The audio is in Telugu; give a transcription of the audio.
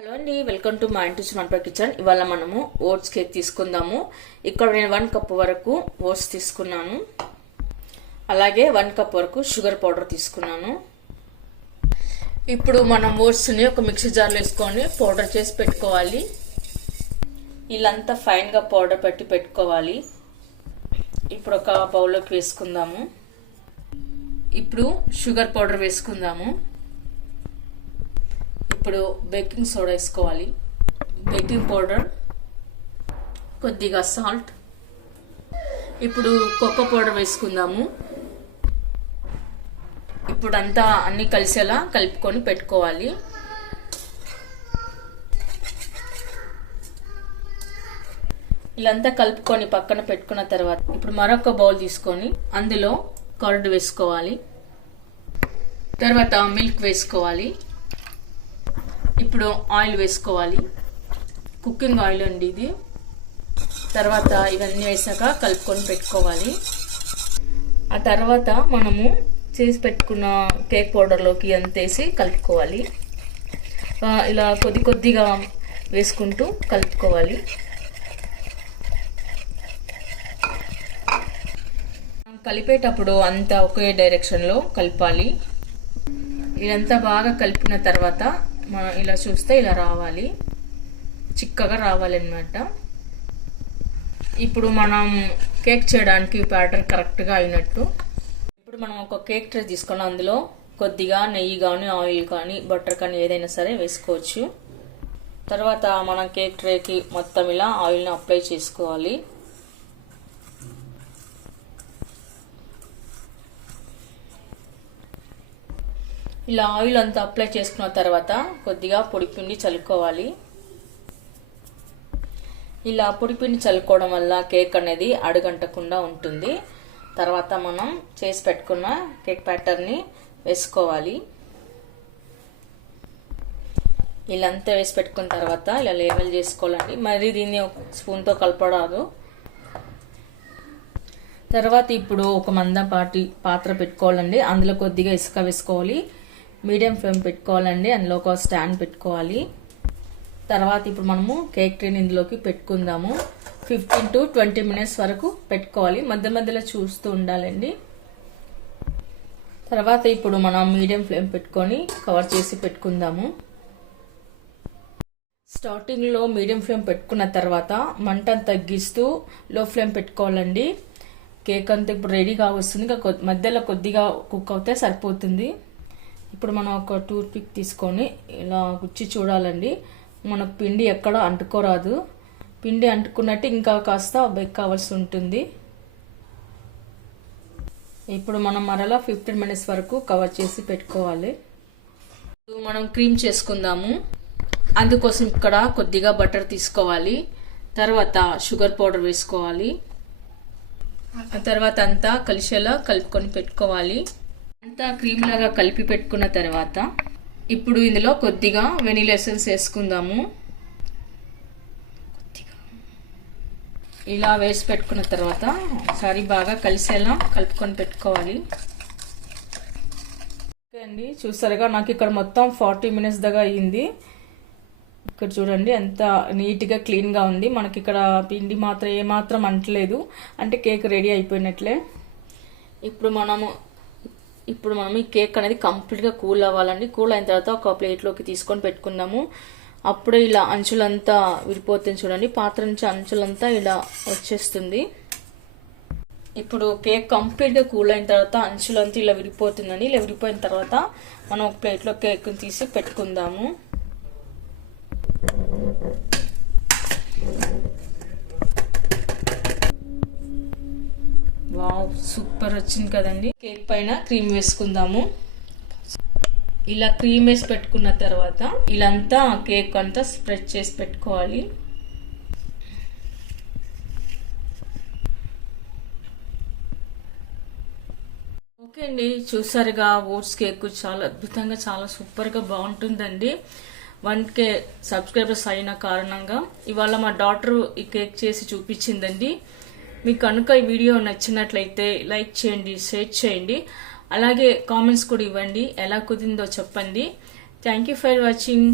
హలో అండి, వెల్కమ్ టు మా ఇంటి మనపై కిచెన్. ఇవాళ మనము ఓట్స్ కేక్ తీసుకుందాము. ఇక్కడ నేను 1 కప్ వరకు ఓట్స్ తీసుకున్నాను. అలాగే 1 కప్ వరకు షుగర్ పౌడర్ తీసుకున్నాను. ఇప్పుడు మనం ఓట్స్ని ఒక మిక్సీ జార్లో వేసుకొని పౌడర్ చేసి పెట్టుకోవాలి. ఇలాంతా ఫైన్గా పౌడర్ పెట్టుకోవాలి. ఇప్పుడు ఒక బౌల్లోకి వేసుకుందాము. ఇప్పుడు షుగర్ పౌడర్ వేసుకుందాము. ఇప్పుడు బేకింగ్ సోడా వేసుకోవాలి, బేకింగ్ పౌడర్, కొద్దిగా సాల్ట్. ఇప్పుడు కోకో పౌడర్ వేసుకుందాము. ఇప్పుడు అంతా అన్ని కలిసేలా కలుపుకొని పెట్టుకోవాలి. ఇలాంతా కలుపుకొని పక్కన పెట్టుకున్న తర్వాత ఇప్పుడు మరొక బౌల్ తీసుకొని అందులో కర్డ్ వేసుకోవాలి. తర్వాత మిల్క్ వేసుకోవాలి. ఇప్పుడు ఆయిల్ వేసుకోవాలి, కుకింగ్ ఆయిల్ అండి ఇది. తర్వాత ఇవన్నీ వేసాక కలుపుకొని పెట్టుకోవాలి. ఆ తర్వాత మనము చేసి పెట్టుకున్న కేక్ పౌడర్లోకి అంతేసి కలుపుకోవాలి. ఇలా కొద్దిగా వేసుకుంటూ కలుపుకోవాలి. కలిపేటప్పుడు అంతా ఒకే డైరెక్షన్లో కలపాలి. ఇదంతా బాగా కలిపిన తర్వాత మనం ఇలా చూస్తే ఇలా రావాలి, చిక్కగా రావాలన్నమాట. ఇప్పుడు మనం కేక్ చేయడానికి బ్యాటర్ కరెక్ట్గా అయినట్టు. ఇప్పుడు మనం ఒక కేక్ ట్రే తీసుకున్నాం. అందులో కొద్దిగా నెయ్యి కానీ ఆయిల్ కానీ బటర్ కానీ ఏదైనా సరే వేసుకోవచ్చు. తర్వాత మనం కేక్ ట్రేకి మొత్తం ఇలా ఆయిల్ని అప్లై చేసుకోవాలి. ఇలా ఆయిల్ అంతా అప్లై చేసుకున్న తర్వాత కొద్దిగా పొడిపిండి చల్లుకోవాలి. ఇలా పొడిపిండి చల్లుకోవడం వల్ల కేక్ అనేది అడుగంటకుండా ఉంటుంది. తర్వాత మనం చేసి పెట్టుకున్న కేక్ బ్యాటర్ని వేసుకోవాలి. ఇలా అంతా వేసి పెట్టుకున్న తర్వాత ఇలా లేవల్ చేసుకోవాలండి. మరి దీన్ని స్పూన్తో కలపడాదు. తర్వాత ఇప్పుడు ఒక మందపాటి పాత్ర పెట్టుకోవాలండి. అందులో కొద్దిగా ఇసుక వేసుకోవాలి. మీడియం ఫ్లేమ్ పెట్టుకోవాలండి. అందులో ఒక స్టాండ్ పెట్టుకోవాలి. తర్వాత ఇప్పుడు మనము కేక్ ట్రేని ఇందులోకి పెట్టుకుందాము. 15 to 20 minutes వరకు పెట్టుకోవాలి. మధ్యలో చూస్తూ ఉండాలండి. తర్వాత ఇప్పుడు మనం మీడియం ఫ్లేమ్ పెట్టుకొని కవర్ చేసి పెట్టుకుందాము. స్టార్టింగ్లో మీడియం ఫ్లేమ్ పెట్టుకున్న తర్వాత మంటను తగ్గిస్తూ లో ఫ్లేమ్ పెట్టుకోవాలండి. కేక్ అంతా ఇప్పుడు రెడీగా వస్తుంది. మధ్యలో కొద్దిగా కుక్ అవుతే సరిపోతుంది. ఇప్పుడు మనం ఒక టూత్ పిక్ తీసుకొని ఇలా గుచ్చి చూడాలండి. మనకు పిండి ఎక్కడ అంటుకోరాదు. పిండి అంటుకున్నట్టు ఇంకా కాస్త బేక్ కావాల్సి ఉంటుంది. ఇప్పుడు మనం మరలా 15 minutes వరకు కవర్ చేసి పెట్టుకోవాలి. మనం క్రీమ్ చేసుకుందాము. అందుకోసం ఇక్కడ కొద్దిగా బటర్ తీసుకోవాలి. తర్వాత షుగర్ పౌడర్ వేసుకోవాలి. ఆ తర్వాత అంతా కలిసేలా కలుపుకొని పెట్టుకోవాలి. అంతా క్రీమ్ లాగా కలిపి పెట్టుకున్న తర్వాత ఇప్పుడు ఇందులో కొద్దిగా వెనిలా ఎసెన్స్ వేసుకుందాము. ఇలా వేసి పెట్టుకున్న తర్వాత ఒకసారి బాగా కలిసేలా కలుపుకొని పెట్టుకోవాలి. ఓకే అండి, చూసారుగా నాకు ఇక్కడ మొత్తం 40 minutes దాకా అయ్యింది. ఇక్కడ చూడండి ఎంత నీట్గా క్లీన్గా ఉంది. మనకి ఇక్కడ పిండి మాత్రం ఏమాత్రం అంటలేదు, అంటే కేక్ రెడీ అయిపోయినట్లే. ఇప్పుడు మనం ఈ కేక్ అనేది కంప్లీట్గా కూల్ అవ్వాలండి. కూల్ అయిన తర్వాత ఒక ప్లేట్లోకి తీసుకొని పెట్టుకుందాము. అప్పుడే ఇలా అంచులంతా విరిపోతుంది చూడండి. పాత్ర నుంచి అంచులంతా ఇలా వచ్చేస్తుంది. ఇప్పుడు కేక్ కంప్లీట్గా కూల్ అయిన తర్వాత అంచులంతా ఇలా విరిపోతుందండి. ఇలా విరిపోయిన తర్వాత మనం ఒక ప్లేట్లో కేక్ తీసి పెట్టుకుందాము. వావ్, సూపర్ వచ్చింది కదండి. కేక్ పైన క్రీమ్ వేసుకుందాము. ఇలా క్రీమ్ వేసి పెట్టుకున్న తర్వాత ఇలాంతా కేక్ అంతా స్ప్రెడ్ చేసి పెట్టుకోవాలి. ఓకే అండి, చూసారుగా ఓట్స్ కేక్ చాలా అద్భుతంగా చాలా సూపర్గా బాగుంటుందండి. 1K సబ్స్క్రైబర్స్ అయిన కారణంగా ఇవాళ మా డాటర్ ఈ కేక్ చేసి చూపించిందండి. మీకు కనుక ఈ వీడియో నచ్చినట్లయితే లైక్ చేయండి, షేర్ చేయండి. అలాగే కామెంట్స్ కూడా ఇవ్వండి, ఎలా కుదిరిందో చెప్పండి. Thank you for watching.